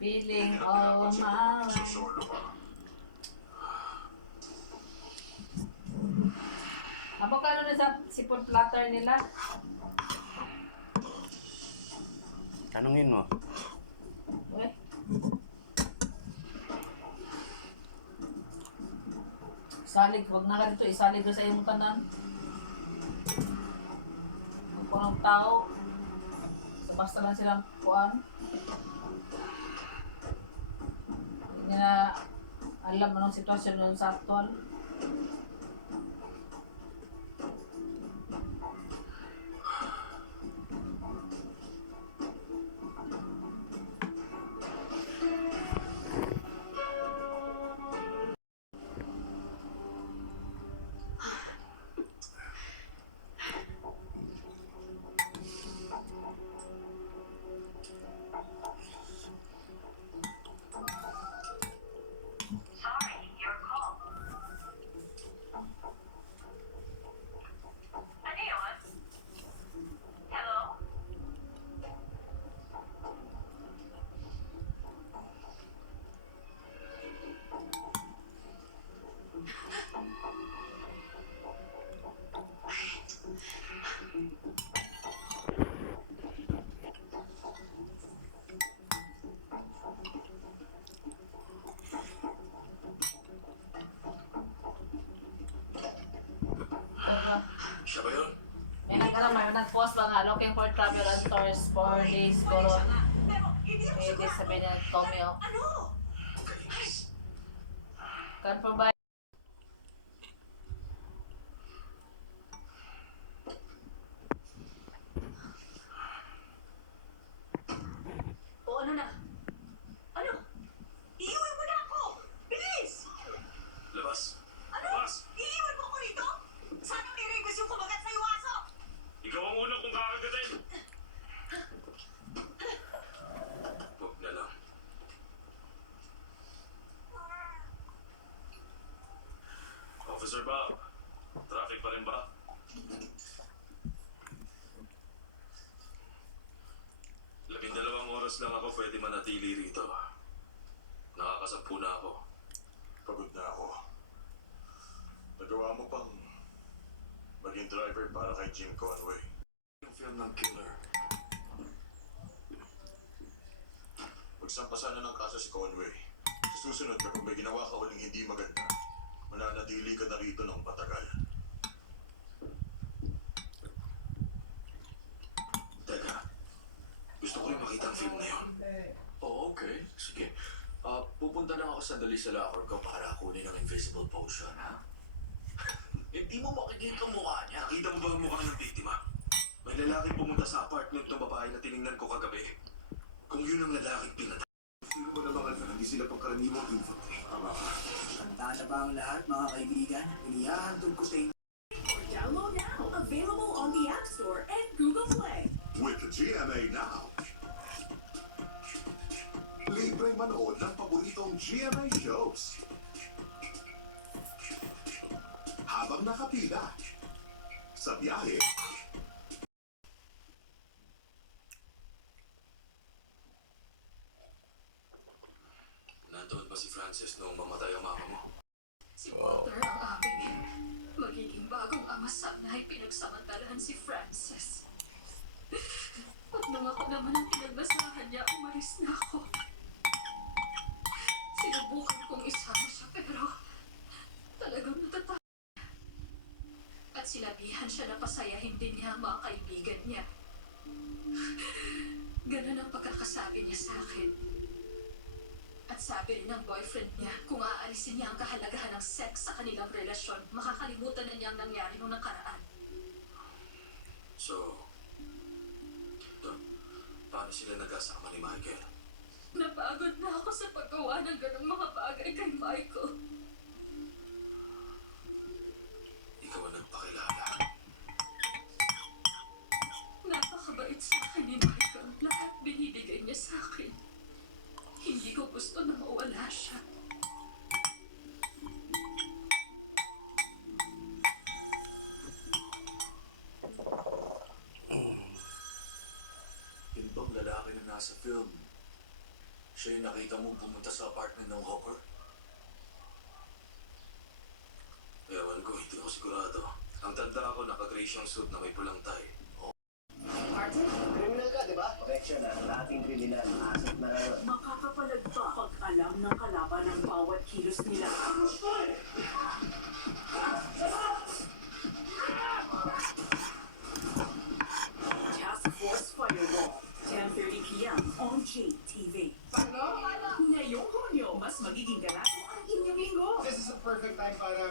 Feeling all my life. Susolo ka. Napakalo na sa sipon platter nila. Tanungin mo. Eh. Salig, wag na ka dito. Isalig ka sa iyong tanan. Ang punong tao. Basta lang silang kuan. Hindi na alam anong sitwasyon nun sa aktual. Siya ba yun? May nag-post ba nga, looking for travel and tours for days koron. May days sabi niya, Tomio. Confirm ba? O ano na? Ano? Iiwan mo na ako! Bilis! Labas! Ano? Labas! Iiwan mo ako rito? Sana may request yung kumagat sa iwaso! Ikaw ang unang kong kakagatin! Huwag na lang. Officer Bob, traffic pa rin ba? Labindalawang oras lang ako pwede manatili rito. Nakakasampu na ako. Pagod na ako. Nagawa mo pang maging driver para kay Jim Conway. Yung film ng killer. Magsampasan na ng kaso si Conway. Sa susunod, kapag may ginawa ka uling hindi maganda, mananatili ka na rito ng patagal. Teka, gusto ko rin makita ang film na yun. Oh, okay. Sige. Pupunta lang ako sandali sa locker ko para kunin ang invisible potion, ha? Hindi mo makikita ang mukha niya. Nakita mo ba ang mukha ng biktima? May lalaki pumunta sa apartment ng babae na tiningnan ko kagabi. Kung yun ang lalaking pinatay. Sino mo naman na hindi sila pagkaraniwang infantry? Handa na ba ang lahat, mga kaibigan? Inihahandog ko sa inyo. Download now! Available on the App Store and Google Play. With the GMA Now, libreng manood ng paboritong GMA shows. Habang nakapila, sa biyahe, Nandoon ba si Frances noong mamatay ang mama mo? Si Walter ang aming magiging bagong ama sana ay pinagsamantalahan si Frances. At nung ako naman ang pinagbasahan niya, umalis na ako. Sinubukan kong isama siya pero talagang natatakot. At sinabihan siya na pasayahin din niya ang mga kaibigan niya. Ganun ang pagkakasabi niya sa akin. At sabi rin ng boyfriend niya, kung aalisin niya ang kahalagahan ng sex sa kanilang relasyon, makakalimutan na niya ang nangyari nung nakaraan. So, paano sila nagkasama ni Michael? Napagod na ako sa paggawa ng ganong mga bagay kay Michael. Ikaw ang nagpakilala. Napakabait sa akin ni Michael. Lahat binibigay niya sa akin. Hindi ko gusto na mawala siya. Yun bang lalaki na nasa film? Siya yung nakita mo pumunta sa apartment ng Hawker? Ewan ko, hindi ako sigurado. Ang tanda ko, naka-gray siyang suit na may pulang tie. Criminal ka, di ba? Correction na, dating criminal. Asset na ngayon. Makakapalag pa pag alam ng kalaban ng bawat kilos nila. Task Force Firewall, 10:30 p.m. on JTV. Ngayong Hunyo, mas magiging ganado ang inyong linggo. This is a perfect time para